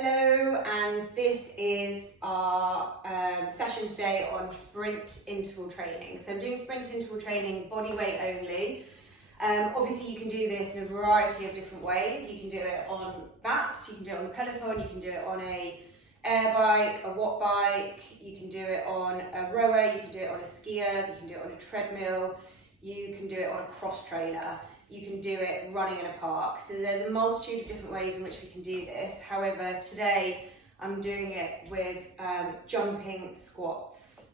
Hello, and this is our session today on sprint interval training. So I'm doing sprint interval training body weight only. Obviously you can do this in a variety of different ways. You can do it on that, you can do it on the Peloton, you can do it on a air bike, a watt bike, you can do it on a rower, you can do it on a skier, you can do it on a treadmill, you can do it on a cross trainer. You can do it running in a park. So there's a multitude of different ways in which we can do this. However, today I'm doing it with jumping squats.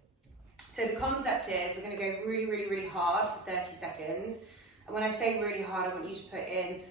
So the concept is we're going to go really hard for 30 seconds. And when I say really hard, I want you to put in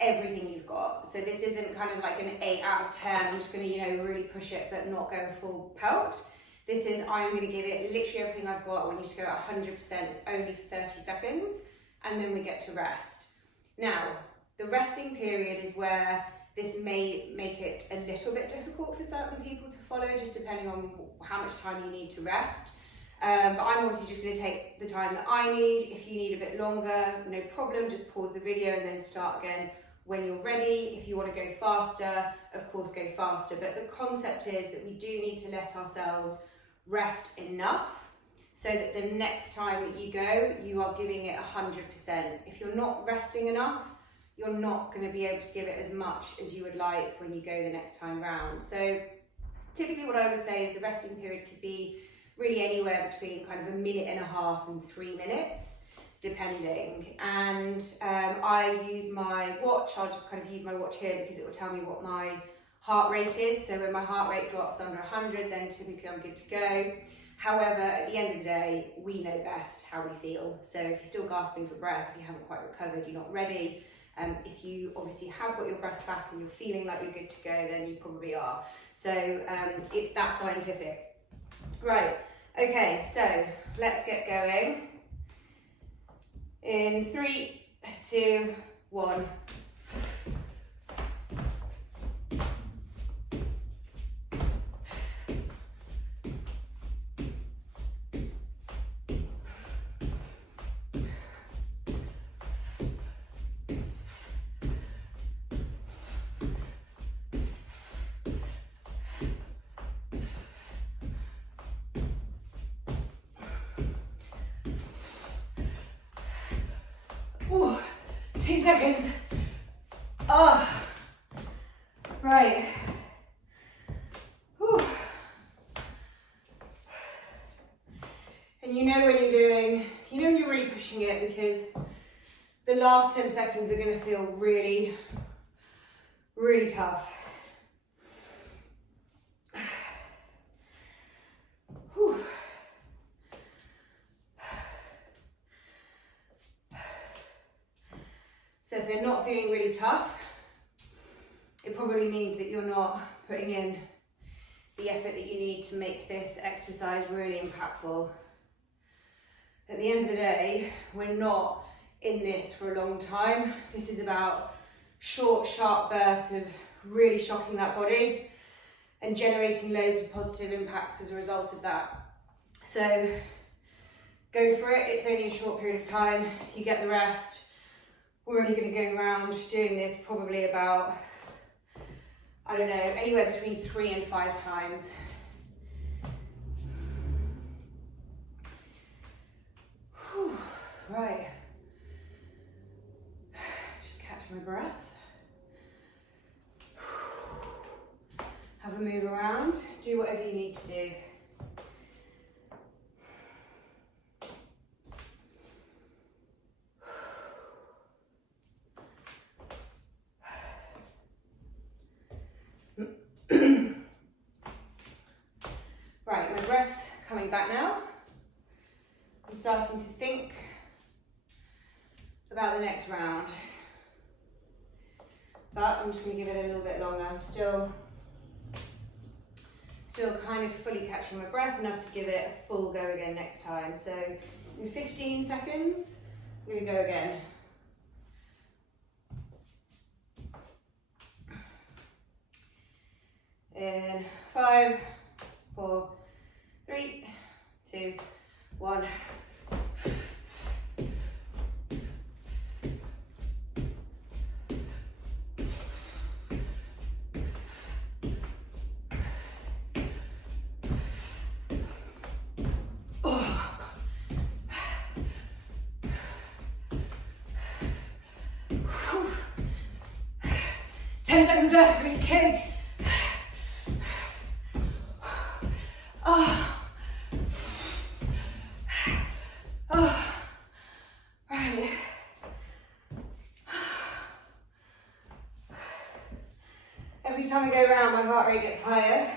everything you've got. So this isn't kind of like an 8 out of 10. I'm just going to, really push it but not go full pelt. This is I'm going to give it literally everything I've got. I want you to go at 100%. It's only for 30 seconds. And then we get to rest. Now, the resting period is where this may make it a little bit difficult for certain people to follow, just depending on how much time you need to rest. But I'm obviously just going to take the time that I need. If you need a bit longer, no problem, just pause the video and then start again when you're ready. If you want to go faster, of course go faster. But the concept is that we do need to let ourselves rest enough so that the next time that you go, you are giving it 100%. If you're not resting enough, you're not going to be able to give it as much as you would like when you go the next time round. So typically what I would say is the resting period could be really anywhere between kind of 1.5 minutes and 3 minutes, depending. And I use my watch. I'll just kind of use my watch here because it will tell me what my heart rate is. So when my heart rate drops under 100, then typically I'm good to go. However, at the end of the day, we know best how we feel. So if you're still gasping for breath, if you haven't quite recovered, you're not ready. If you obviously have got your breath back and you're feeling like you're good to go, then you probably are. So it's that scientific. Right, okay, so let's get going. In 3, 2, 1. Ooh, 2 seconds. Oh, right. Whew. And you know when you're doing, when you're really pushing it, because the last 10 seconds are going to feel really tough. Whew. So if they're not feeling really tough, it probably means that you're not putting in the effort that you need to make this exercise really impactful. At the end of the day, we're not in this for a long time. This is about short, sharp bursts of really shocking that body and generating loads of positive impacts as a result of that. So go for it. It's only a short period of time. If you get the rest, we're only going to go around doing this probably about, I don't know, anywhere between 3 and 5 times. Whew. Right. Just catch my breath. Have a move around. Do whatever you need to do. Right, my breath's coming back now. I'm starting to think about the next round. But I'm just going to give it a little bit longer. I'm still kind of fully catching my breath, enough to give it a full go again next time. So in 15 seconds, I'm going to go again. In 5, 4, 3, 2, 1. 10 seconds left, really kidding. Oh. Oh. Right. Every time I go around, my heart rate gets higher.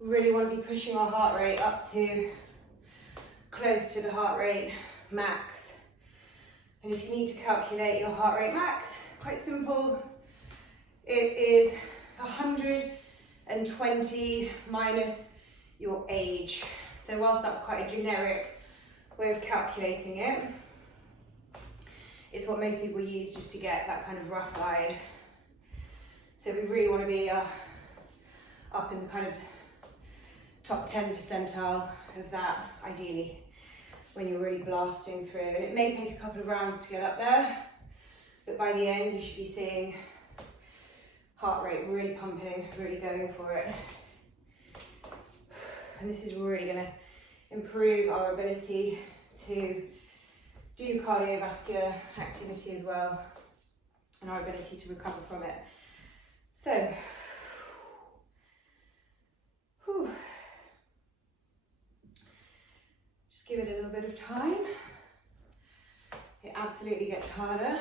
Really want to be pushing our heart rate up to close to the heart rate max. And if you need to calculate your heart rate max, quite simple. It is 120 minus your age. So whilst that's quite a generic way of calculating it, it's what most people use just to get that kind of rough guide. So we really want to be up in the kind of top 10 percentile of that, ideally, when you're really blasting through. And it may take a couple of rounds to get up there, but by the end you should be seeing heart rate really pumping, really going for it. And this is really going to improve our ability to do cardiovascular activity as well, and our ability to recover from it. So, whew. Just give it a little bit of time. It absolutely gets harder.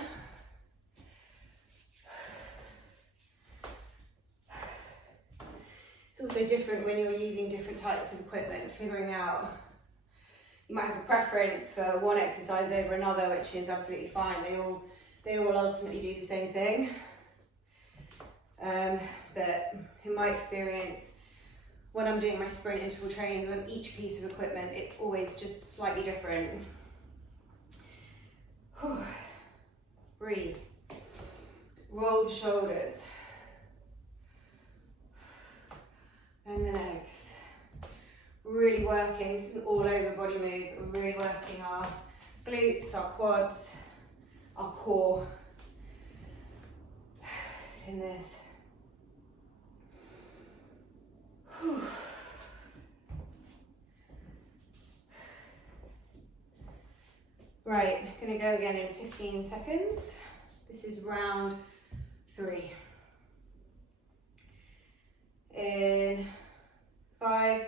It's also different when you're using different types of equipment, figuring out, you might have a preference for one exercise over another, which is absolutely fine. They all ultimately do the same thing. But in my experience, when I'm doing my sprint interval training on each piece of equipment, it's always just slightly different. Whew. Breathe. Roll the shoulders. And the legs. Really working, this is an all over body move, we're really working our glutes, our quads, our core in this. Whew. Right, gonna go again in 15 seconds. This is round 3. In 5,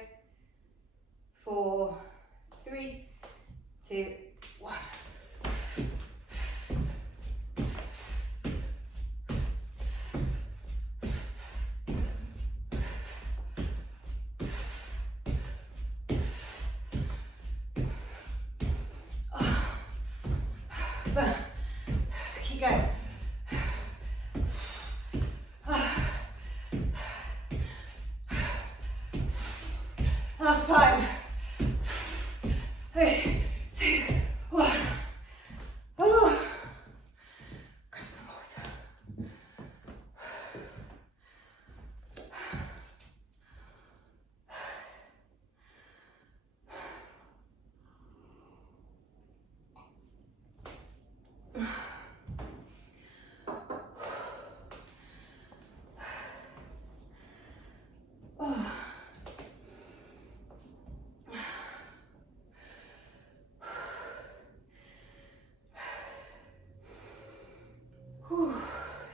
4, 3, 2, 1. Keep going. Last 5. 3, 2, 1. Oh. Grab some water.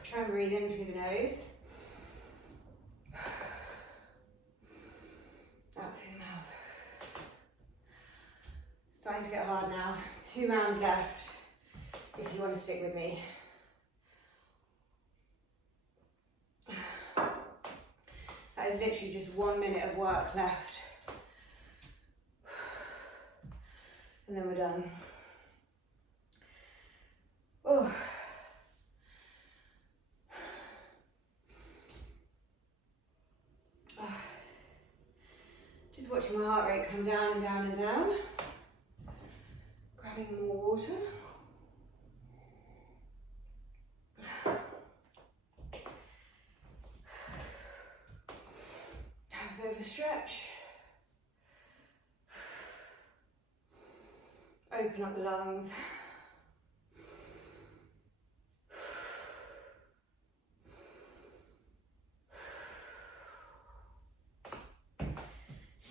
Try and breathe in through the nose. Out through the mouth. Starting to get hard now. 2 rounds left if you want to stick with me. That is literally just 1 minute of work left. And then we're done. Oh. Just watching my heart rate come down and down and down. Grabbing more water. Have a bit of a stretch. Open up the lungs.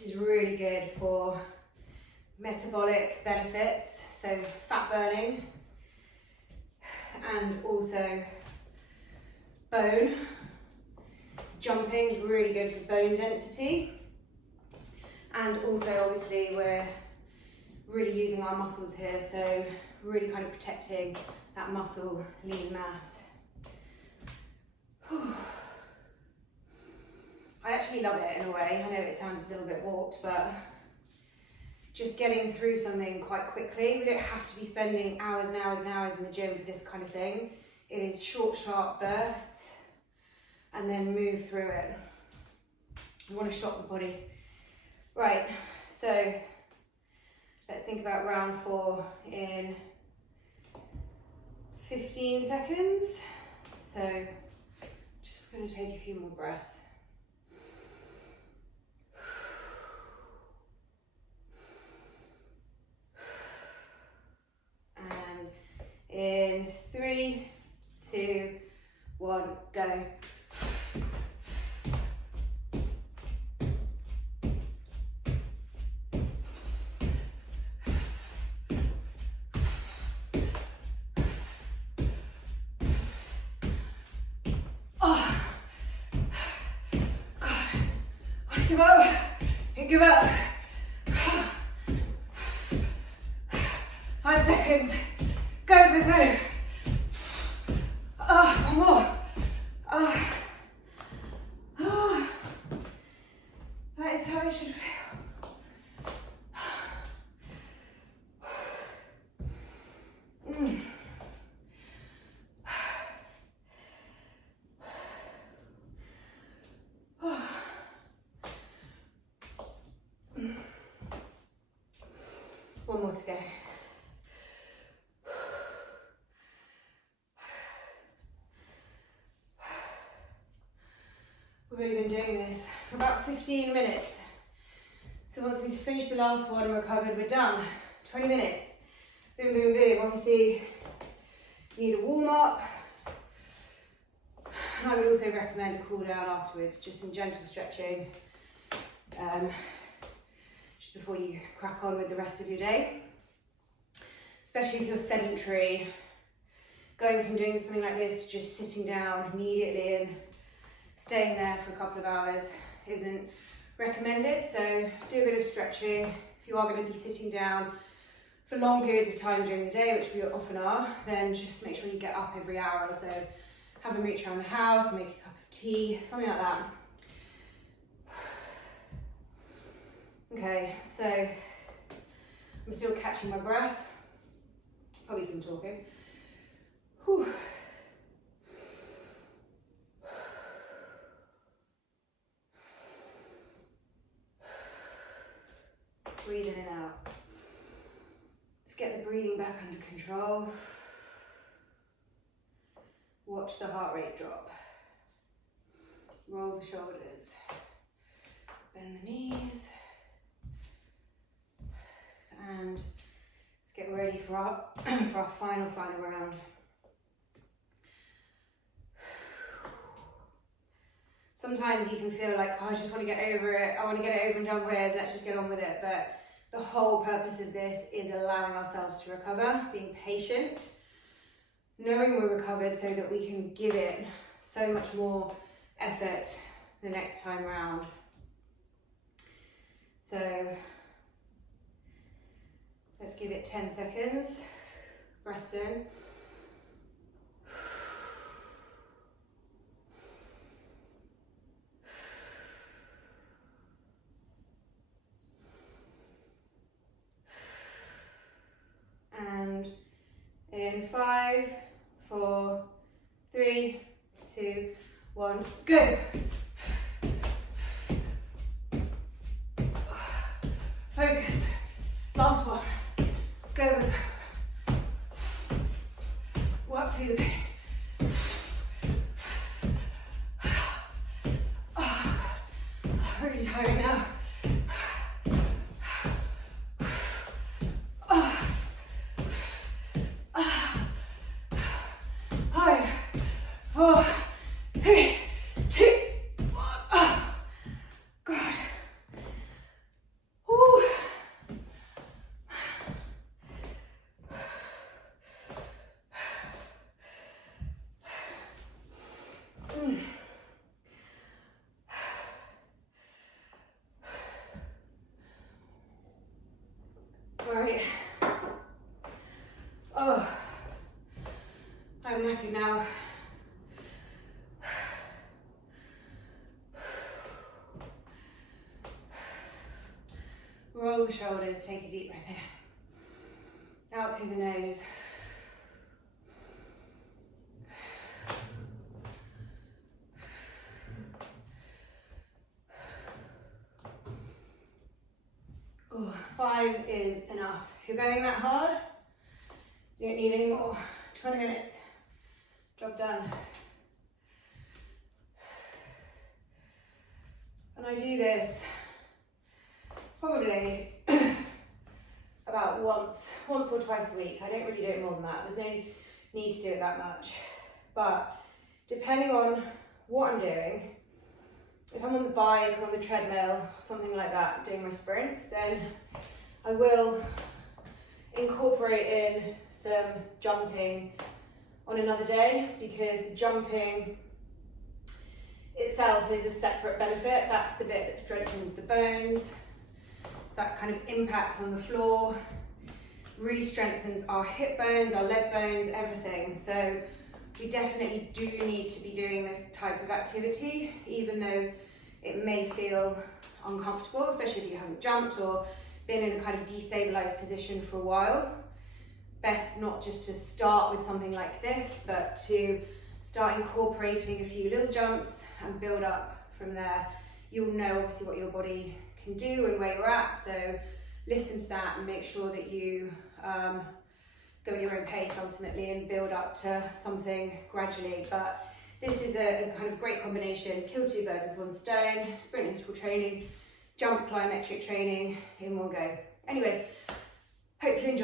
This is really good for metabolic benefits, so fat burning, and also bone. Jumping is really good for bone density, and also obviously we're really using our muscles here, so really kind of protecting that muscle lean mass. Whew. I actually love it in a way. I know it sounds a little bit warped, but just getting through something quite quickly. We don't have to be spending hours and hours and hours in the gym for this kind of thing. It is short, sharp bursts, and then move through it. You want to shock the body. Right, so let's think about round 4 in 15 seconds. So just going to take a few more breaths. And in 3, 2, 1, go. Give up, and give up. 5 seconds. Go, go, go. One more. That is how it should feel. One more to go. We've only been doing this for about 15 minutes. So once we've finished the last one and recovered, we're done. 20 minutes. Boom, boom, boom. Obviously, you need a warm up. And I would also recommend a cool down afterwards, just some gentle stretching. Just before you crack on with the rest of your day. Especially if you're sedentary, going from doing something like this to just sitting down immediately and staying there for a couple of hours isn't recommended. So do a bit of stretching. If you are going to be sitting down for long periods of time during the day, which we often are, then just make sure you get up every hour or so. Have a mooch around the house, make a cup of tea, something like that. Okay, so I'm still catching my breath. Probably some talking. Whew. Breathe in and out. Just get the breathing back under control. Watch the heart rate drop. Roll the shoulders. Bend the knees. And let's get ready for our final round. Sometimes you can feel like, oh, I just want to get over it. I want to get it over and done with. Let's just get on with it. But the whole purpose of this is allowing ourselves to recover, being patient, knowing we're recovered so that we can give it so much more effort the next time round. So let's give it 10 seconds. Breaths in. And in 5, 4, 3, 2, 1, go. Focus. Last one. Go. Work through the pain. Oh, I'm really tired now. 5, 4, 3, 2, 1. Oh, God. Roll the shoulders, take a deep breath in. Out through the nose. Oh, 5 is enough. If you're going that hard, you don't need any more. 20 minutes, job done. And I do this probably about once or twice a week. I don't really do it more than that. There's no need to do it that much. But depending on what I'm doing, if I'm on the bike or on the treadmill, something like that, doing my sprints, then I will incorporate in some jumping on another day, because the jumping itself is a separate benefit. That's the bit that strengthens the bones. That kind of impact on the floor really strengthens our hip bones, our leg bones, everything. So we definitely do need to be doing this type of activity, even though it may feel uncomfortable, especially if you haven't jumped or been in a kind of destabilized position for a while. Best not just to start with something like this, but to start incorporating a few little jumps and build up from there. You'll know obviously what your body can do and where you're at, so listen to that and make sure that you go at your own pace ultimately and build up to something gradually. But this is a kind of great combination. Kill two birds with one stone: sprint interval training, jump plyometric training in one go. Anyway, hope you enjoy.